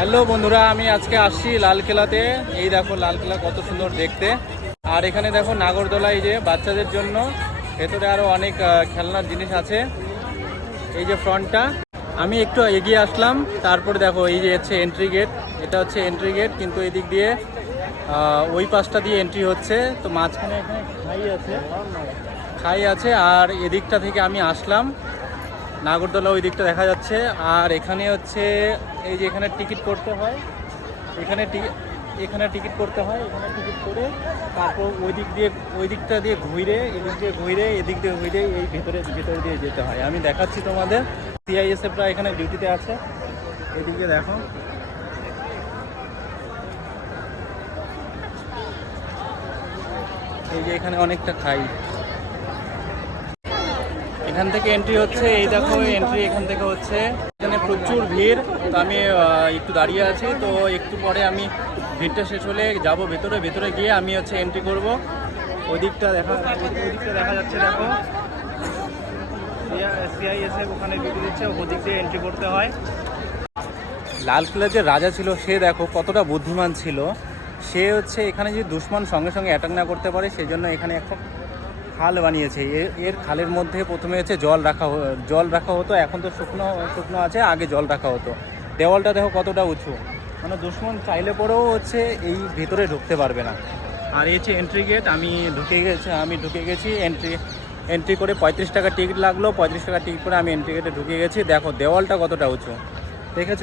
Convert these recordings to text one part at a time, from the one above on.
Hello বন্ধুরা, আমি আজকে আসছি লালকেলাতে। এই দেখো লালকেলা কত সুন্দর দেখতে। আর এখানে দেখো নাগরদোলা এই যে বাচ্চাদের জন্য ভেতরে আরও অনেক খেলনার জিনিস আছে। এই যে ফ্রন্টটা। আমি একটু এগিয়ে আসলাম, তারপর দেখো এই যে হচ্ছে এন্ট্রি গেট এটা হচ্ছে এন্ট্রি গেট কিন্তু এই দিক দিয়ে ওই পাশটা দিয়ে এন্ট্রি হচ্ছে। তো মাঝখানে এখানে খাই আছে। খাই আছে, আর এদিকটা থেকে আমি আসলাম। নাগরদোলা ওই দিকটা দেখা যাচ্ছে। আর এখানে হচ্ছে এই যে এখানে টিকিট করতে হয়, এখানে এখানে টিকিট করতে হয়, এখানে টিকিট করে তারপর ওই দিক দিয়ে, ওই দিকটা দিয়ে ঘুরে, এদিক দিয়ে ঘুরে, এদিক দিয়ে ঘুরে এই ভিতরে ভিতরে দিয়ে যেতে হয়। আমি দেখাচ্ছি তোমাদের। সিআইএসএফরা এখানে ডিউটিতে আছে। এদিকে দেখো। এই যে এখানে অনেকটা খাই। এখান থেকে এন্ট্রি হচ্ছে, এই দেখো এন্ট্রি এখান থেকে হচ্ছে। এখানে প্রচুর ভিড়, তো আমি একটু দাঁড়িয়ে আছি, তো একটু পরে আমি ভিড়টা শেষ হলে যাব ভেতরে ভেতরে গিয়ে আমি হচ্ছে এন্ট্রি করব। ওই দিকটা দেখা ওই দিকটা দেখা যাচ্ছে, দেখো। ওখানে দিচ্ছে, ওদিক দিয়ে এন্ট্রি করতে হয়। লালকিল্লার যে রাজা ছিল, সে দেখো কতটা বুদ্ধিমান ছিল। সে হচ্ছে এখানে যদি দুশ্মন সঙ্গে সঙ্গে অ্যাটাক না করতে পারে, সেজন্য এখানে একটা খাল বানিয়েছে। এর খালের মধ্যে প্রথমে হচ্ছে জল রাখা জল রাখা হতো, এখন তো শুকনো শুকনো আছে, আগে জল রাখা হতো। দেওয়ালটা দেখো কতটা উঁচু। মানে দুশ্মন চাইলে পরেও হচ্ছে এই ভেতরে ঢুকতে পারবে না। আর এই হচ্ছে এন্ট্রি গেট আমি ঢুকে গেছি, আমি ঢুকে গেছি এন্ট্রি এন্ট্রি করে পঁয়ত্রিশ টাকা টিকিট লাগল, পঁয়ত্রিশ টাকা টিকিট করে আমি এন্ট্রি গেটে ঢুকে গেছি। দেখো, দেওয়ালটা কতটা উঁচু। দেখেছ?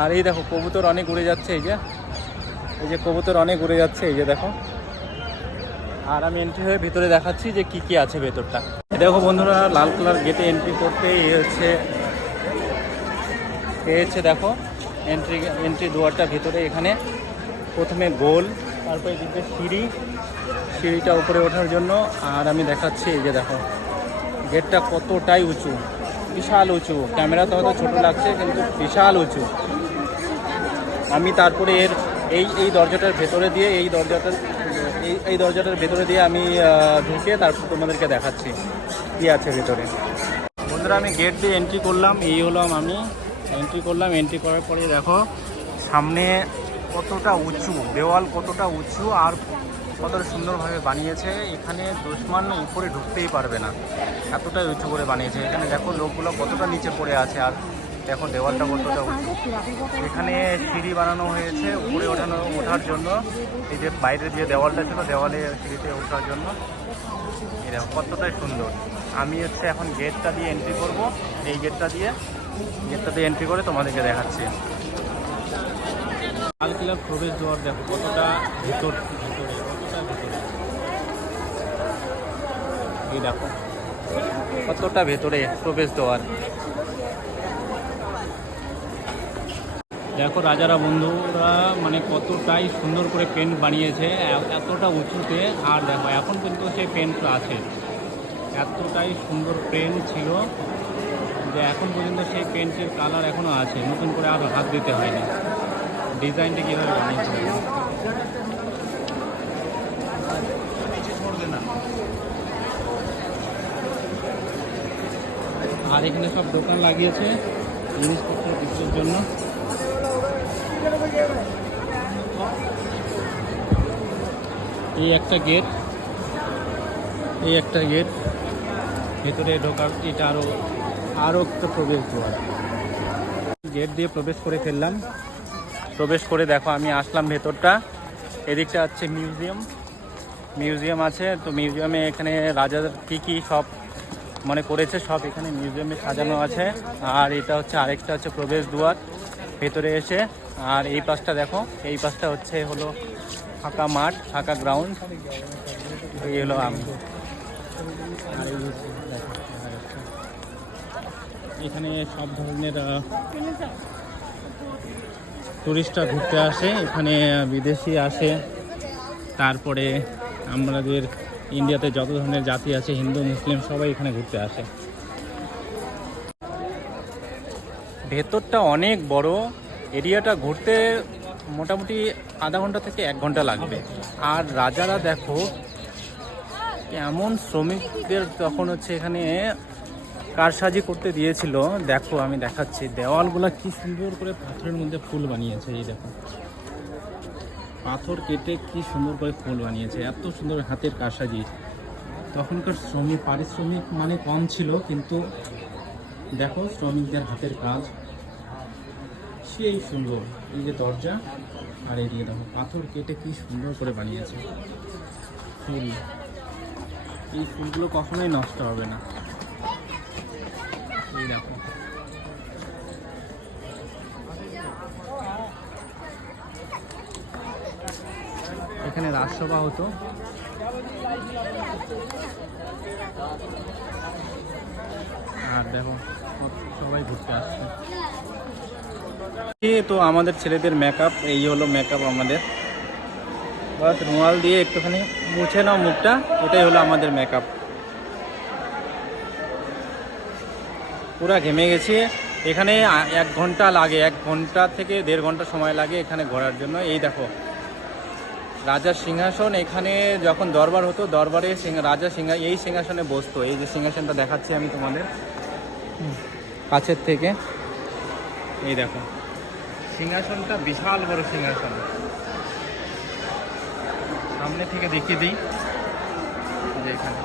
আর এই দেখো, কবুতর অনেক উড়ে যাচ্ছে, এই যে। এই যে কবুতর অনেক উড়ে যাচ্ছে, এই যে দেখো। আর আমি এন্ট্রি হয়ে ভিতরে দেখাচ্ছি যে কি কি আছে ভেতরটা। দেখো বন্ধুরা, লাল কালার গেটে এন্ট্রি করতে হচ্ছে হচ্ছে দেখো এন্ট্রি এন্ট্রি দুয়ারটা ভিতরে এখানে। প্রথমে গোল, তারপরে এদিকে সিঁড়ি, সিঁড়িটা উপরে ওঠার জন্য। আর আমি দেখাচ্ছি এই যে দেখো গেটটা কতটাই উঁচু, বিশাল উঁচু। ক্যামেরা তো হয়তো ছোট লাগছে, কিন্তু বিশাল উঁচু। আমি তারপরে এর এই এই দরজাটার ভেতরে দিয়ে এই দরজাটার এই এই দরজাটার ভেতরে দিয়ে আমি আহ, ঢুকে তারপর তোমাদেরকে দেখাচ্ছি কি আছে ভেতরে। বন্ধুরা আমি গেট দিয়ে এন্ট্রি করলাম এই হলাম আমি। এন্ট্রি করলাম এন্ট্রি করার পরে দেখো সামনে কতটা উঁচু দেওয়াল কতটা উঁচু আর কতটা সুন্দরভাবে বানিয়েছে। এখানে দুশ্মন উপরে ঢুকতেই পারবে না। এতটাই উঁচু করে বানিয়েছে। এখানে দেখো লোকগুলো কতটা নিচে পড়ে আছে আর দেখো দেওয়ালটা কতটা এখানে সিঁড়ি বানানো হয়েছে, উপরে ওঠানো, ওঠার জন্য। এই যে বাইরের যে দেওয়ালটা ছিল, দেওয়ালে সিঁড়িতে ওঠার জন্য। কতটাই সুন্দর। আমি হচ্ছে এখন গেটটা দিয়ে এন্ট্রি করব। এই গেটটা দিয়ে গেটটা দিয়ে এন্ট্রি করে তোমাদেরকে দেখাচ্ছি। লাল কিলার প্রবেশ দ্বার দেখো, কতটা ভিতর, ভিতরে, কতটা ভিতরে। এই দেখো, কতটা ভেতরে প্রবেশ দ্বার দেখো রাজারা, বন্ধুরা মানে কতটাই সুন্দর করে পেন্ট বানিয়েছে, এতটা উঁচুতে। আর দেখো, এখন কিন্তু সেই পেন্টটা আছে। এতটাই সুন্দর পেন্ট ছিল যে এখন পর্যন্ত সেই পেন্টের কালার এখনও আছে। নতুন করে আর হাত দিতে হয়নি। ডিজাইনটা কীভাবে বানিয়েছে? আর এখানে সব দোকান লাগিয়েছে, জিনিসপত্র বিক্রির জন্য। এই একটা গেট। এই একটা গেট। ভেতরে ঢোকার এটা আরও আরও একটা প্রবেশ দ্বার। গেট দিয়ে প্রবেশ করে ফেললাম। প্রবেশ করে দেখো, আমি আসলাম ভেতরটা। এদিকটা হচ্ছে মিউজিয়াম। মিউজিয়াম আছে, তো মিউজিয়ামে এখানে রাজাদের কী কী সব মানে করেছে, সব এখানে মিউজিয়ামে সাজানো আছে। আর এটা হচ্ছে আরেকটা হচ্ছে প্রবেশ দুয়ার ভেতরে এসে আর এই পাশটা দেখো, এই পাশটা হচ্ছে হলো ফাঁকা মাঠ, ফাঁকা গ্রাউন্ড এই হলো আমি। এখানে সব ধরনের টুরিস্টরা ঘুরতে আসে, এখানে বিদেশি আসে। তারপরে আমাদের ইন্ডিয়াতে যত ধরনের জাতি আছে, হিন্দু, মুসলিম, সবাই এখানে ঘুরতে আসে। ভেতরটা অনেক বড় এরিয়াটা ঘুরতে মোটামুটি আধা ঘণ্টা থেকে এক ঘণ্টা লাগবে। আর রাজারা দেখো এমন শ্রমিকদের তখন হচ্ছে এখানে কারসাজি করতে দিয়েছিল। দেখো, আমি দেখাচ্ছি। দেওয়ালগুলো কি সুন্দর করে পাথরের মধ্যে ফুল বানিয়েছে, এই দেখো। পাথর কেটে কি সুন্দর করে ফুল বানিয়েছে, এত সুন্দর হাতের কারসাজি। তখনকার শ্রমিক, পারিশ্রমিক মানে কম ছিল, কিন্তু দেখো, শ্রমিকদের হাতের কাজ। সেই সুন্দর এই যে দরজা, আর এদিকে দেখো, পাথর কেটে কি সুন্দর করে বানিয়েছে। ফুল। এই ফুলগুলো কখনোই নষ্ট হবে না। এই দেখো। এখানে রাজসভা হতো। আর দেখো সবাই ঘুরতে আসছে। এই তো আমাদের ছেলেদের মেকআপ এই হলো মেকআপ আমাদের। বাস, রুমাল দিয়ে একটুখানি মুছে নাও মুখটা, এটাই হলো আমাদের মেকআপ পুরা ঘেমে গেছি। এখানে এক ঘণ্টা লাগে, এক ঘণ্টা থেকে দেড় ঘণ্টা সময় লাগে এখানে ঘোরার জন্য। এই দেখো, রাজার সিংহাসন এখানে যখন দরবার হতো, দরবারে রাজা সিংহা, এই সিংহাসনে বসতো। এই যে সিংহাসনটা দেখাচ্ছি আমি তোমাদের। কাছের থেকে। এই দেখো। সিংহাসনটা বিশাল বড় সিংহাসন। সামনে থেকে দেখিয়ে দিই। যে এখানে।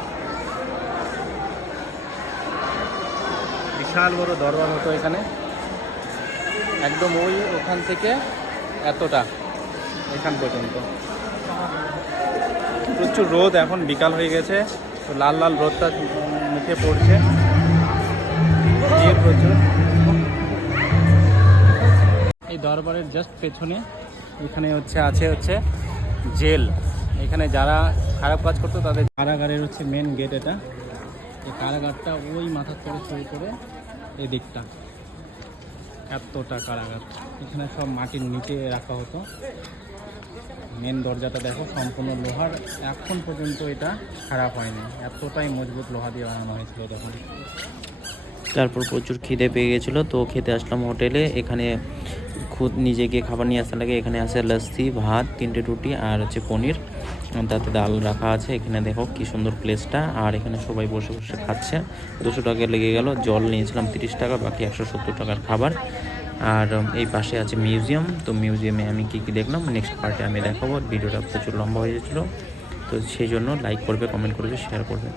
বিশাল বড় দরবার হতো এখানে। একদম ওই ওখান থেকে এতটা এখান পর্যন্ত। প্রচুর রোদ এখন, বিকাল হয়ে গেছে। তো লাল লাল রোদটা মুখে পড়ছে। প্রচুর। দরবারের জাস্ট পেছনে, এখানে হচ্ছে, আছে হচ্ছে জেল। এখানে যারা খারাপ কাজ করতো তাদের কারাগারের হচ্ছে মেন গেট এটা। এই কারাগারটা ওই মাথার থেকে শুরু করে এই দিকটা এতটা কারাগার। এখানে সব মাটির নিচে রাখা হতো। মেন দরজাটা দেখো, সম্পূর্ণ লোহার। এখন পর্যন্ত এটা খারাপ হয়নি। এতটাই মজবুত লোহা দিয়ে বানানো হয়েছিল তখন তারপর প্রচুর খিদে পেয়ে গেছিল। তো খেতে আসলাম হোটেলে। এখানে খুদ নিজে গিয়ে খাবার নিয়ে আসতে লাগে। এখানে আছে লস্যি, ভাত, তিনটে রুটি আর হচ্ছে পনির। তাতে ডাল রাখা আছে। এখানে দেখো কি সুন্দর প্লেসটা আর এখানে সবাই বসে বসে খাচ্ছে। দুশো টাকা লেগে গেল। জল নিয়েছিলাম তিরিশ টাকা, বাকি একশো সত্তর টাকার খাবার। আর এই পাশে আছে মিউজিয়াম তো মিউজিয়ামে আমি কী কী দেখলাম? নেক্সট পার্টে আমি দেখাবো। ভিডিওটা প্রচুর লম্বা হয়ে যাচ্ছিল। তো সেই জন্য লাইক করবে কমেন্ট করবে শেয়ার করবে।